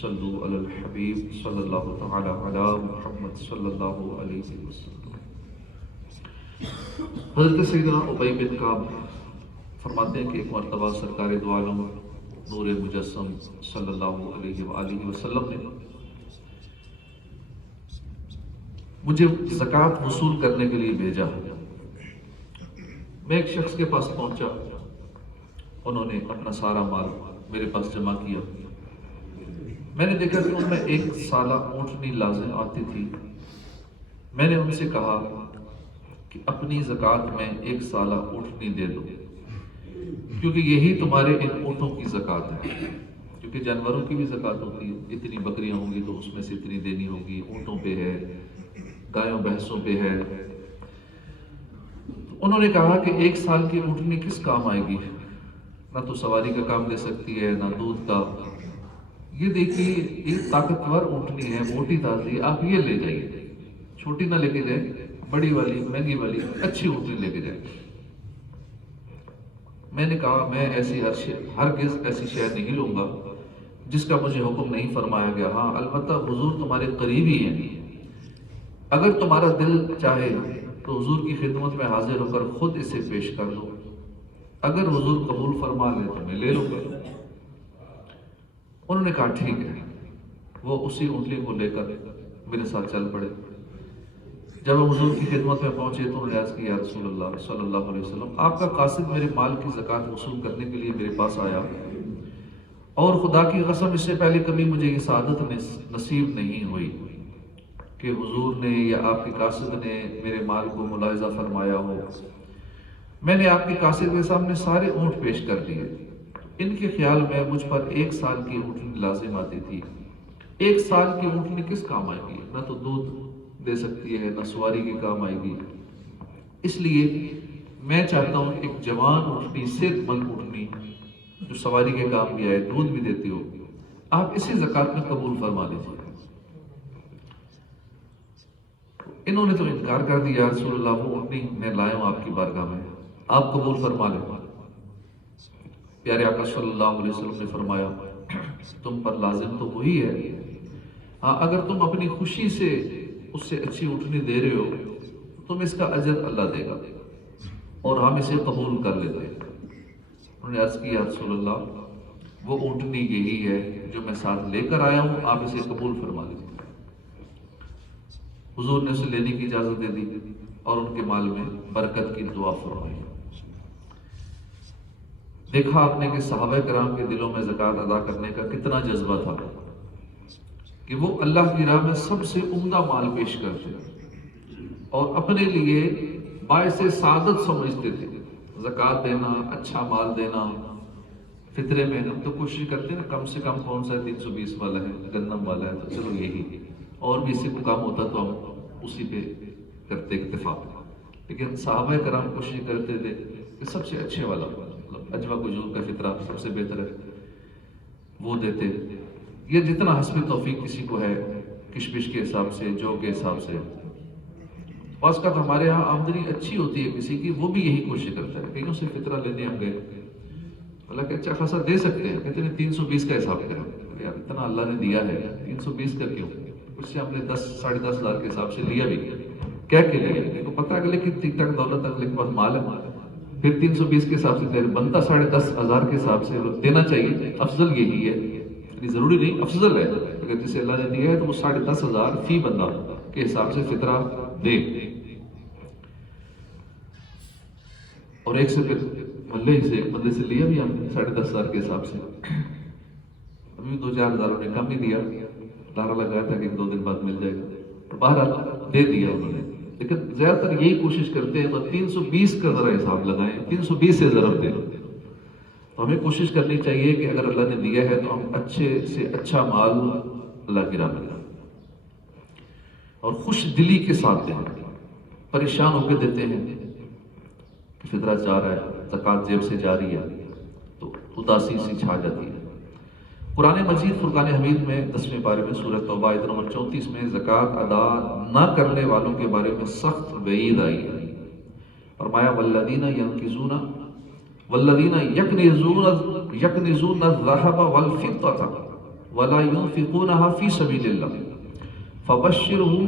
صلو علی الحبیب صلی اللہ تعالی علی محمد صلی اللہ علیہ وسلم۔ حضرت سیدنا ابی بن کعب فرماتے ہیں کہ ایک مرتبہ سرکار دو عالم نور مجسم صلی اللہ علیہ وآلہ وسلم نے مجھے زکوٰۃ وصول کرنے کے لیے بھیجا۔ میں ایک شخص کے پاس پہنچا، انہوں نے اپنا سارا مال میرے پاس جمع کیا۔ میں نے دیکھا کہ ان میں ایک سالہ اونٹنی لازم آتی تھی۔ میں نے ان سے کہا کہ اپنی زکوٰۃ میں ایک سالہ اونٹنی دے دو، کیونکہ یہی تمہارے ان اونٹوں کی زکوٰۃ ہے۔ کیونکہ جانوروں کی بھی زکوٰۃ ہوتی ہے، اتنی بکریاں ہوں گی تو اس میں سے اتنی دینی ہوگی، اونٹوں پہ ہے، گایوں بھینسوں پہ ہے۔ انہوں نے کہا کہ ایک سال کی اونٹنی کس کام آئے گی؟ نہ تو سواری کا کام دے سکتی ہے، نہ دودھ کا۔ یہ دیکھیے یہ طاقتور اونٹنی ہے، موٹی تازی، آپ یہ لے جائیے، چھوٹی نہ لے کے جائیں، بڑی والی مہنگی والی اچھی اونٹنی لے کے جائیں۔ میں نے کہا میں ہرگز ایسی شے نہیں لوں گا جس کا مجھے حکم نہیں فرمایا گیا۔ ہاں البتہ حضور تمہارے قریبی ہیں، اگر تمہارا دل چاہے تو حضور کی خدمت میں حاضر ہو کر خود اسے پیش کر دو، اگر حضور قبول فرما لے تو میں لے لوں گا۔ انہوں نے کہا ٹھیک ہے۔ وہ اسی اونٹنی کو لے کر میرے ساتھ چل پڑے۔ جب ہم حضور کی خدمت میں پہنچے تو انہوں نے عرض کی یا رسول اللہ صلی اللہ علیہ وسلم، آپ کا قاصد میرے مال کی زکوٰۃ وصول کرنے کے لیے میرے پاس آیا، اور خدا کی قسم اس سے پہلے کبھی مجھے یہ سعادت نصیب نہیں ہوئی کہ حضور نے یا آپ کے قاصد نے میرے مال کو ملاحظہ فرمایا ہو۔ میں نے آپ کے قاصد کے سامنے سارے اونٹ پیش کر دیے۔ ان کے خیال میں مجھ پر ایک سال کی اونٹنی لازم آتی تھی۔ ایک سال کی اونٹنی کس کام آئے گی؟ نہ تو دودھ دے سکتی ہے، نہ سواری کے کام آئے گی۔ اس لیے میں چاہتا ہوں ایک جوان اونٹنی، صحت مند اونٹنی جو سواری کے کام بھی آئے، دودھ بھی دیتی ہو، آپ اسی زکوٰۃ میں قبول فرما لیجیے۔ انہوں نے تو انکار کر دیا، یا رسول اللہ وہ اونٹنی میں لایا ہوں آپ کی بارگاہ میں، آپ قبول فرما لیں۔ پیارے آقا صلی اللہ علیہ وسلم نے فرمایا تم پر لازم تو وہی ہے، ہاں اگر تم اپنی خوشی سے اس سے اچھی اونٹنی دے رہے ہو تم اس کا اجر اللہ دے گا، اور ہم اسے قبول کر لیتے ہیں۔ انہوں نے عرض کی یا رسول اللہ وہ اونٹنی یہی ہے جو میں ساتھ لے کر آیا ہوں، آپ اسے قبول فرما لیجیے۔ حضور نے اسے لینے کی اجازت دے دی اور ان کے مال میں برکت کی دعا فرمائی۔ دیکھا آپ نے کہ صحابہ کرام کے دلوں میں زکوٰۃ ادا کرنے کا کتنا جذبہ تھا کہ وہ اللہ کی راہ میں سب سے عمدہ مال پیش کرتے اور اپنے لیے باعث سعادت سمجھتے تھے۔ زکوٰۃ دینا، اچھا مال دینا، فطرے میں ہم تو کوشش کرتے ہیں نا کم سے کم کون سا ہے، 320 والا ہے، گندم والا ہے، تو چلو یہی، اور بھی اسی کو کام ہوتا تو ہم اسی پہ کرتے اکتفا۔ لیکن صحابہ کرام کوشش کرتے تھے کہ سب سے اچھے والا، اجوا کھجور کا فطرہ سب سے بہتر ہے وہ دیتے۔ یہ جتنا حسب توفیق کسی کو ہے، کشمش کے حساب سے، جو کے حساب سے۔ بعض کا تو ہمارے ہاں آمدنی اچھی ہوتی ہے کسی کی، وہ بھی یہی کوشش کرتا ہے، کہیں سے فطرہ لینے ہم گئے، حالانکہ اچھا خاصا دے سکتے ہیں، کہتے ہیں 320 کا حساب کریں، یار اتنا اللہ نے دیا ہے 320 کا کیوں؟ اس سے ہم نے 10-10.5 ہزار کے حساب سے لیا بھی کیا کے لیے؟ ان کو پتہ ہے کہ ٹھیک ٹھاک دولت اگلے کے پاس مال ہے، پھر 320 کے حساب سے بنتا 10.5 ہزار کے حساب سے دینا چاہیے۔ افضل یہی ہے، یعنی ضروری نہیں، افضل ہے اگر جسے اللہ نے دیا ہے تو وہ 10.5 ہزار فی بندہ کے حساب سے فطرہ دے، اور ایک سے پھر محلے سے ایک بندے سے لیا بھی ہم نے 10.5 ہزار کے حساب سے، ابھی 2-4 ہزار نے کم ہی دیا، نعرہ لگایا تھا کہ 2 دن بعد مل جائے گا، بہرحال دے دیا انہوں نے۔ لیکن زیادہ تر یہی کوشش کرتے ہیں تو 320 کا ذرا حساب لگائیں، 320 سے ضرب دیں۔ تو ہمیں کوشش کرنی چاہیے کہ اگر اللہ نے دیا ہے تو ہم اچھے سے اچھا مال اللہ کی راہ میں دیں اور خوش دلی کے ساتھ دیں، پریشان ہو کے دیتے ہیں کہ فطرہ جا رہا ہے، زکوٰۃ جیب سے جا رہی ہے تو اداسی سی چھا جاتی ہے۔ قرآن مجید فرقان حمید میں 10ویں پارے میں سورۃ توبہ آیت نمبر 34 میں زکوٰۃ ادا نہ کرنے والوں کے بارے میں سخت وعید آئی ہے۔ فرمایا والذین یکنزون الذھب والفضة ولا ينفقونها في سبيل الله فبشرهم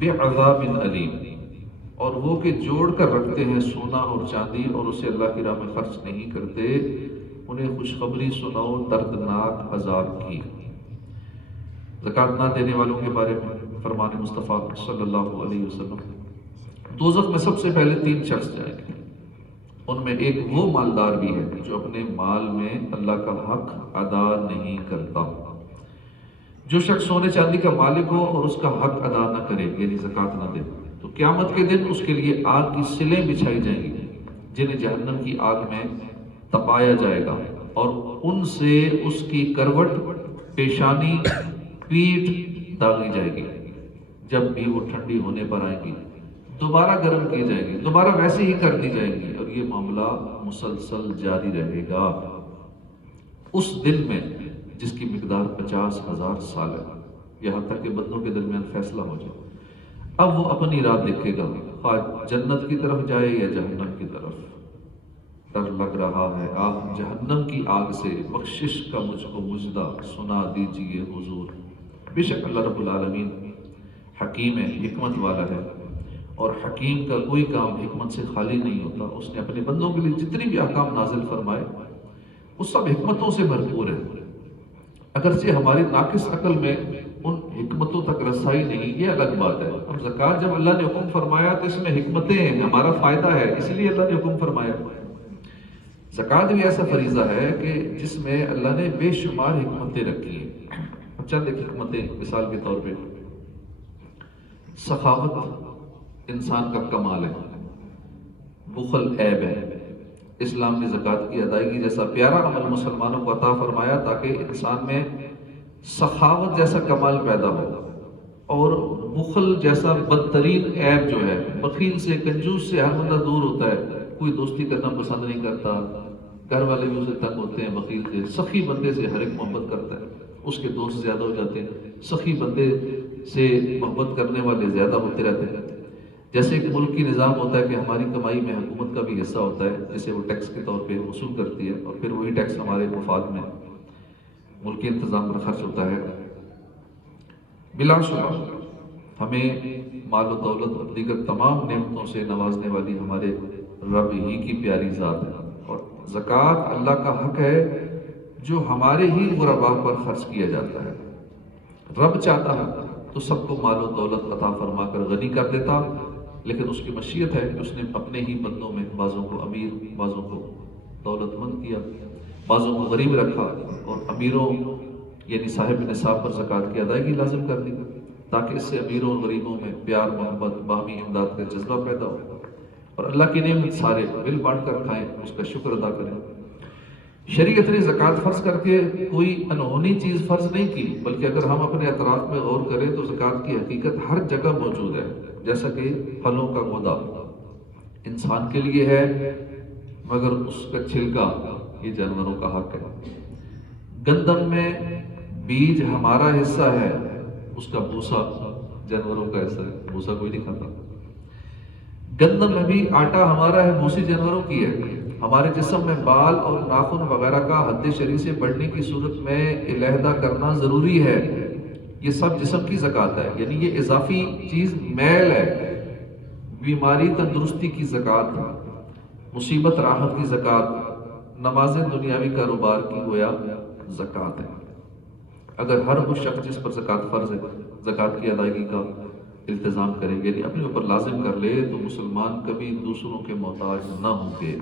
بعذاب علیم، اور وہ کہ جوڑ کر رکھتے ہیں سونا اور چاندی اور اسے اللہ کی راہ میں خرچ نہیں کرتے، انہیں خوشخبری سناؤ دردناک عذاب کی۔ زکوٰۃ نہ دینے والوں کے بارے میں فرمان مصطفیٰ صلی اللہ علیہ وسلم، دوزخ میں سب سے پہلے 3 شخص جائیں گے، ان میں ایک وہ مالدار بھی ہے جو اپنے مال میں اللہ کا حق ادا نہیں کرتا۔ جو شخص سونے چاندی کا مالک ہو اور اس کا حق ادا نہ کرے، یعنی زکوٰۃ نہ دے، تو قیامت کے دن اس کے لیے آگ کی سلیں بچھائی جائیں گی جنہیں جہنم کی آگ میں تپایا جائے گا، اور ان سے اس کی کروٹ، پیشانی، پیٹھ داغی جائے گی۔ جب بھی وہ ٹھنڈی ہونے پر آئے گی دوبارہ گرم کی جائے گی، دوبارہ ویسے ہی کر دی جائیں گی، اور یہ معاملہ مسلسل جاری رہے گا اس دن میں جس کی مقدار 50,000 سال ہے، یہاں تک کہ بندوں کے درمیان فیصلہ ہو جائے۔ اب وہ اپنی راہ دیکھے گا، خواہ جنت کی طرف جائے یا جہنم کی طرف۔ ڈر لگ رہا ہے آہ جہنم کی آگ سے، بخشش کا مجھ کو مژدہ سنا دیجئے حضور۔ بے شک اللہ رب العالمین حکیم ہے، حکمت والا ہے، اور حکیم کا کوئی کام حکمت سے خالی نہیں ہوتا۔ اس نے اپنے بندوں کے لیے جتنی بھی احکام نازل فرمائے وہ سب حکمتوں سے بھرپور ہے، اگرچہ ہماری ناقص عقل میں ان حکمتوں تک رسائی نہیں، یہ الگ بات ہے۔ اب زکوٰۃ جب اللہ نے حکم فرمایا تو اس میں حکمتیں ہیں، ہمارا فائدہ ہے، اس لیے اللہ نے حکم فرمایا۔ زکوٰۃ بھی ایسا فریضہ ہے کہ جس میں اللہ نے بے شمار حکمتیں رکھی ہیں۔ اب چند ایک حکمتیں مثال کے طور پہ، سخاوت انسان کا کمال ہے، بخل عیب ہے۔ اسلام نے زکوٰۃ کی ادائیگی جیسا پیارا عمل مسلمانوں کو عطا فرمایا تاکہ انسان میں سخاوت جیسا کمال پیدا ہو، اور بخل جیسا بدترین عیب جو ہے، بخیل سے، کنجوس سے ہر بندہ دور ہوتا ہے، کوئی دوستی کرنا پسند نہیں کرتا، گھر والے بھی اسے تنگ ہوتے ہیں بخیل سے۔ سخی بندے سے ہر ایک محبت کرتا ہے، اس کے دوست زیادہ ہو جاتے ہیں، سخی بندے سے محبت کرنے والے زیادہ ہوتے رہتے ہیں۔ جیسے ایک ملک کی نظام ہوتا ہے کہ ہماری کمائی میں حکومت کا بھی حصہ ہوتا ہے جسے وہ ٹیکس کے طور پہ وصول کرتی ہے، اور پھر وہی ٹیکس ہمارے مفاد میں ملکی انتظام پر خرچ ہوتا ہے۔ بلا شبہ ہمیں مال و دولت اور دیگر تمام نعمتوں سے نوازنے والی ہمارے رب ہی کی پیاری ذات ہے، اور زکوٰۃ اللہ کا حق ہے جو ہمارے ہی غرباء پر خرچ کیا جاتا ہے۔ رب چاہتا ہے تو سب کو مال و دولت عطا فرما کر غنی کر دیتا، لیکن اس کی مشیت ہے کہ اس نے اپنے ہی بندوں میں بعضوں کو امیر، بعضوں کو دولت مند کیا، بعضوں کو غریب رکھا، اور امیروں یعنی صاحب نصاب پر زکوٰۃ کی ادائیگی لازم کر دی تاکہ اس سے امیروں اور غریبوں میں پیار، محبت، باہمی امداد کا جذبہ پیدا ہو، اور اللہ کی نعمت سارے مل بانٹ کر کھائیں، اس کا شکر ادا کریں۔ شریعت نے زکوٰۃ فرض کر کے کوئی انہونی چیز فرض نہیں کی، بلکہ اگر ہم اپنے اطراف میں غور کریں تو زکوٰۃ کی حقیقت ہر جگہ موجود ہے۔ جیسا کہ پھلوں کا غدہ انسان کے لیے ہے، مگر اس کا چھلکا یہ جانوروں کا حق ہے۔ گندم میں بیج ہمارا حصہ ہے، اس کا بھوسا جانوروں کا حصہ ہے، بھوسا کوئی نہیں کھاتا۔ گندم میں بھی آٹا ہمارا ہے، بھوسی جانوروں کی ہے۔ ہمارے جسم میں بال اور ناخن وغیرہ کا حد شرعی سے بڑھنے کی صورت میں علیحدہ کرنا ضروری ہے، یہ سب جسم کی زکوٰۃ ہے، یعنی یہ اضافی چیز میل ہے۔ بیماری تندرستی کی زکوٰۃ، مصیبت راحت کی زکوٰۃ، نماز دنیاوی کاروبار کی گویا زکوٰۃ ہے۔ اگر ہر وہ شخص جس پر زکوٰۃ فرض ہے زکوٰۃ کی ادائیگی کا التزام کرے، یعنی اپنے اوپر لازم کر لے، تو مسلمان کبھی دوسروں کے محتاج نہ ہوں گے۔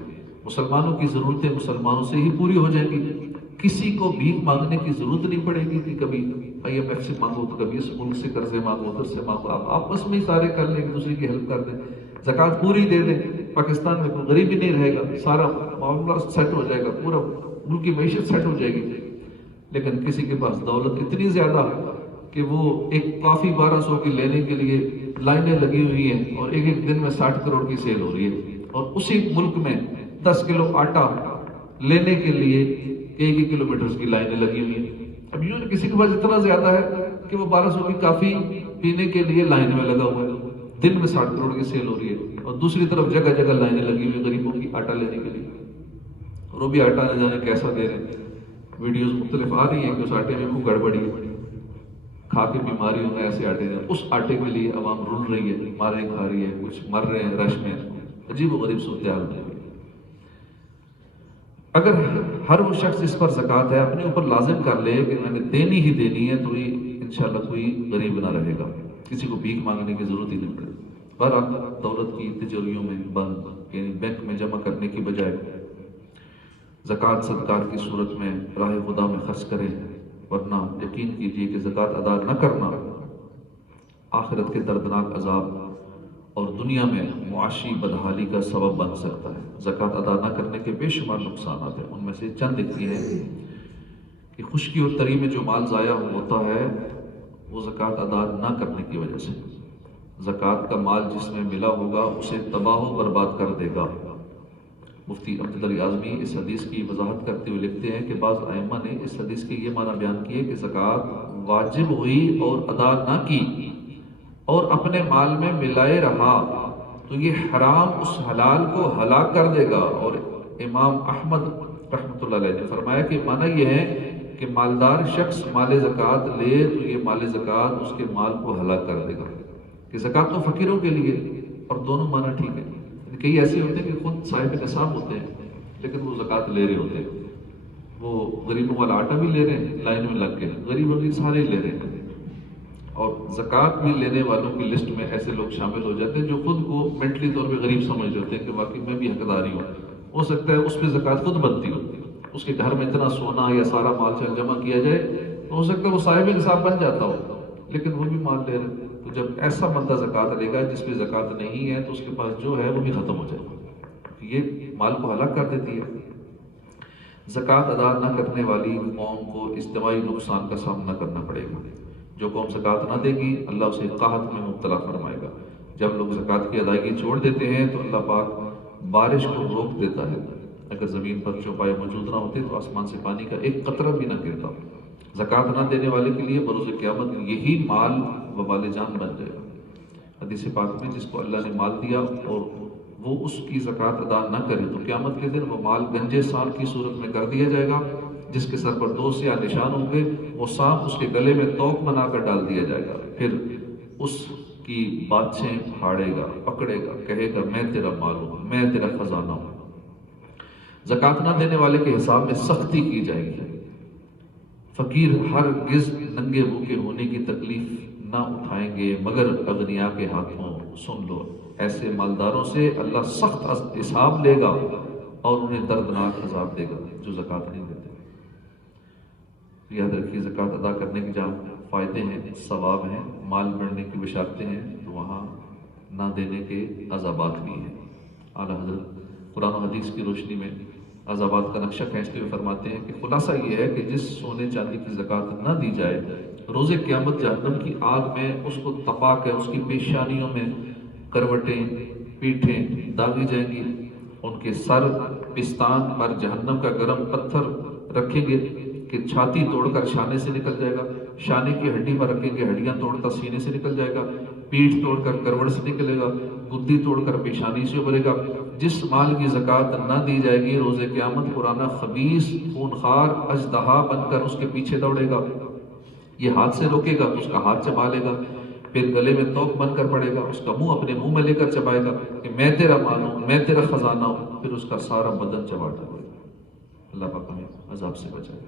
مسلمانوں کی ضرورتیں مسلمانوں سے ہی پوری ہو جائیں گی، کسی کو بھیک مانگنے کی ضرورت نہیں پڑے گی کہ کبھی IMF سے مانگو تو کبھی اس ملک سے قرضے مانگو، ادھر سے مانگو، آپ آپس میں ہی سارے کر لیں، ایک دوسرے کی ہیلپ کر دیں، زکوٰۃ پوری دے دیں، پاکستان میں کوئی غریب ہی نہیں رہے گا، سارا معاملہ سیٹ ہو جائے گا، پورا ملک کی معیشت سیٹ ہو جائے گی۔ لیکن کسی کے پاس دولت اتنی زیادہ کہ وہ ایک کافی 1200 کی لینے کے لیے لائنیں لگی ہوئی ہیں، اور ایک ایک دن میں 60 کروڑ کی سیل ہو رہی ہے، اور اسی ملک میں 10 کلو آٹا لینے کے لیے 1 کلومیٹر کی لائنیں لگی ہوئی ہیں۔ اب یوں کسی کے پاس اتنا زیادہ ہے کہ وہ 1200 کی کافی پینے کے لیے لائن میں لگا ہوا ہے، دن میں 60 کروڑ کی سیل ہو رہی ہے، اور دوسری طرف جگہ جگہ لائنیں لگی ہوئی غریبوں کی آٹا لینے کے لیے، اور وہ بھی آٹا نہ جانے کیسا دے رہے ہیں۔ ویڈیوز مختلف آ رہی ہیں کہ اس آٹے میں کوئی گڑبڑی ہے، کھا کے بیماری ہوں گے ایسے آٹے ہیں، اس آٹے کے لیے عوام رول رہی ہے، مارے کھا رہی ہے، کچھ مر رہے ہیں رش میں، عجیب و غریب صورتحال ہوئی ہے۔ اگر ہر وہ شخص اس پر زکوٰۃ ہے اپنے اوپر لازم کر لے کہ میں نے دینی ہی دینی ہے، تو یہ انشاءاللہ کوئی غریب نہ رہے گا، کسی کو بھیک مانگنے کی ضرورت ہی نہیں پڑے گی۔ بہرحال دولت کی تجوریوں میں بند، یعنی بینک میں جمع کرنے کی بجائے زکوٰۃ صدقات کی صورت میں راہ خدا میں خرچ کریں، ورنہ یقین کیجیے کہ زکوٰۃ ادا نہ کرنا آخرت کے دردناک عذاب اور دنیا میں معاشی بدحالی کا سبب بن سکتا ہے۔ زکوٰۃ ادا نہ کرنے کے بے شمار نقصانات ہیں، ان میں سے چند ایک یہ ہیں کہ خشکی اور تری میں جو مال ضائع ہوتا ہے وہ زکوٰۃ ادا نہ کرنے کی وجہ سے، زکوٰۃ کا مال جس میں ملا ہوگا اسے تباہ و برباد کر دے گا۔ مفتی امجد علی اعظمی اس حدیث کی وضاحت کرتے ہوئے لکھتے ہیں کہ بعض ائمہ نے اس حدیث کے یہ معنی بیان کیے کہ زکوٰۃ واجب ہوئی اور ادا نہ کی اور اپنے مال میں ملائے رہا تو یہ حرام اس حلال کو ہلاک کر دے گا۔ اور امام احمد رحمۃ اللہ علیہ نے فرمایا کہ معنی یہ ہے کہ مالدار شخص مال زکوٰۃ لے تو یہ مال زکوٰۃ اس کے مال کو ہلاک کر دے گا، کہ زکوٰۃ تو فقیروں کے لیے، اور دونوں معنی ٹھیک ہے۔ کئی ایسے ہوتے ہیں کہ خود صاحب نصاب ہوتے ہیں لیکن وہ زکوٰۃ لے رہے ہوتے ہیں، وہ غریبوں والا آٹا بھی لے رہے ہیں لائن میں لگ کے، غریب غریب سارے لے رہے ہیں، اور زکوٰۃ بھی لینے والوں کی لسٹ میں ایسے لوگ شامل ہو جاتے ہیں جو خود کو مینٹلی طور پہ غریب سمجھ رہے ہوتے ہیں کہ واقعی میں بھی حقداری ہوں، ہو سکتا ہے اس پہ زکوٰۃ خود بنتی ہو، اس کے گھر میں اتنا سونا یا سارا مال چل جمع کیا جائے تو ہو سکتا ہے وہ صاحب نصاب بن جاتا ہو، لیکن وہ بھی مال لے رہے ہیں۔ تو جب ایسا بندہ زکوٰۃ لے گا جس پہ زکوٰۃ نہیں ہے تو اس کے پاس جو ہے وہ بھی ختم ہو جائے گا، یہ مال کو ہلاک کر دیتی ہے۔ زکوٰۃ ادا نہ کرنے والی قوم کو اجتماعی نقصان کا سامنا کرنا پڑے گا۔ جو قوم زکوٰۃ نہ دے گی اللہ اسے قحط میں مبتلا فرمائے گا۔ جب لوگ زکوٰۃ کی ادائیگی چھوڑ دیتے ہیں تو اللہ پاک بارش کو روک دیتا ہے، اگر زمین پر چوپائے موجود نہ ہوتے تو آسمان سے پانی کا ایک قطرہ بھی نہ گرتا۔ زکوٰۃ نہ دینے والے کے لیے بروز قیامت یہی مال وبال جان بن جائے گا۔ حدیث پاک میں جس کو اللہ نے مال دیا اور وہ اس کی زکوٰۃ ادا نہ کرے تو قیامت کے دن وہ مال گنجے سانپ کی صورت میں کر دیا جائے گا، جس کے سر پر 2 سیاہ نشان ہوں گے، وہ سانپ اس کے گلے میں توق بنا کر ڈال دیا جائے گا، پھر اس کی باتیں پھاڑے گا، پکڑے گا، کہے گا میں تیرا مال ہوں، میں تیرا خزانہ ہوں۔ زکوٰۃ نہ دینے والے کے حساب میں سختی کی جائے گی۔ فقیر ہرگز ننگے بھوکے ہونے کی تکلیف نہ اٹھائیں گے مگر اغنیاء کے ہاتھوں۔ سن لو، ایسے مالداروں سے اللہ سخت حساب لے گا اور انہیں دردناک عذاب دے گا جو زکوٰۃ نہیں دیتے۔ یاد رکھیے زکوٰۃ ادا کرنے کے جہاں فائدے ہیں، ثواب ہیں، مال بڑھنے کی بشارتیں ہیں، تو وہاں نہ دینے کے عذابات بھی ہیں۔ اعلیٰ حضرت قرآن و حدیث کی روشنی میں عذابات کا نقشہ کھینچتے ہوئے فرماتے ہیں کہ خلاصہ یہ ہے کہ جس سونے چاندی کی زکوٰۃ نہ دی جائے روز قیامت جہنم کی آگ میں اس کو تپا کر اس کی پیشانیوں میں کروٹیں پیٹھیں داغی جائیں گی، ان کے سر پستان پر جہنم کا گرم پتھر رکھیں گے کہ چھاتی توڑ کر شانے سے نکل جائے گا، شانے کی ہڈی پر رکھیں گے ہڈیاں توڑ کر سینے سے نکل جائے گا، پیٹھ توڑ کر کروڑ سے نکلے گا، گدی توڑ کر پیشانی سے ابھرے گا۔ جس مال کی زکوٰۃ نہ دی جائے گی روز قیامت پرانا خبیث خونخوار اژدہا بن کر اس کے پیچھے دوڑے گا، یہ ہاتھ سے روکے گا تو اس کا ہاتھ چبا لے گا، پھر گلے میں توق بن کر پڑے گا، اس کا منہ اپنے منہ میں لے کر چبائے گا کہ میں تیرا مال ہوں، میں تیرا خزانہ ہوں، پھر اس کا سارا بدن چبا ڈالے گا۔ اللہ پاک ہمیں عذاب سے بچائے۔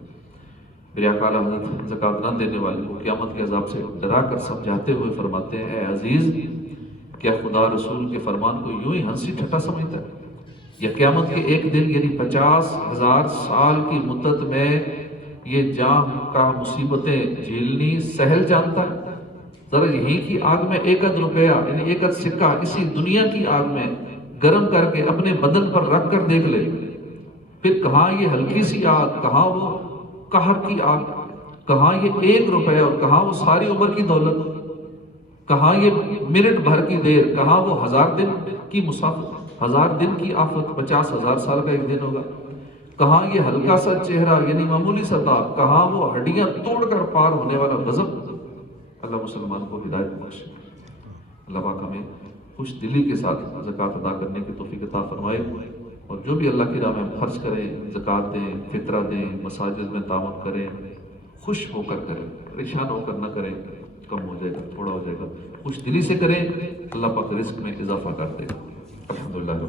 میرے آقا اعلیٰ حضرت زکوٰۃ نہ دینے والے کو قیامت کے عذاب سے ڈرا کر سمجھاتے ہوئے فرماتے ہیں، اے عزیز، کیا خدا رسول کے فرمان کو یوں ہی ہنسی ٹھٹا سمجھتا ہے یا قیامت کے ایک دن یعنی 50,000 سال کی مدت میں یہ جان کا مصیبتیں جھیلنی سہل جانتا ہے؟ ذرا یہیں کی آگ میں 1 روپیہ یعنی 1 سکہ اسی دنیا کی آگ میں گرم کر کے اپنے بدن پر رکھ کر دیکھ لے، پھر کہاں یہ ہلکی سی آگ، کہاں وہ قہر کی آگ، کہاں یہ 1 روپیہ اور کہاں وہ ساری عمر کی دولت، کہاں یہ منٹ بھر کی دیر، کہاں وہ 1000 دن کی مسافت، 1000 دن کی آفت، 50,000 سال کا ایک دن ہوگا، کہاں یہ ہلکا سا چہرہ یعنی معمولی سطح، کہاں وہ ہڈیاں توڑ کر پار ہونے والا غضب۔ اللہ مسلمان کو ہدایت بخشے، اللہ پاک ہمیں خوش دلی کے ساتھ زکوٰۃ ادا کرنے کی توفیق عطا فرمائے۔ اور جو بھی اللہ کی راہ میں خرچ کریں، زکوٰۃ دیں، فطرہ دیں، مساجد میں تعاون کریں، خوش ہو کر کریں، پریشان ہو کر نہ کریں، کم ہو جائے گا، تھوڑا ہو جائے گا، خوش دلی سے کریں، اللہ پاک رزق میں اضافہ کر دے گا۔ الحمدللہ۔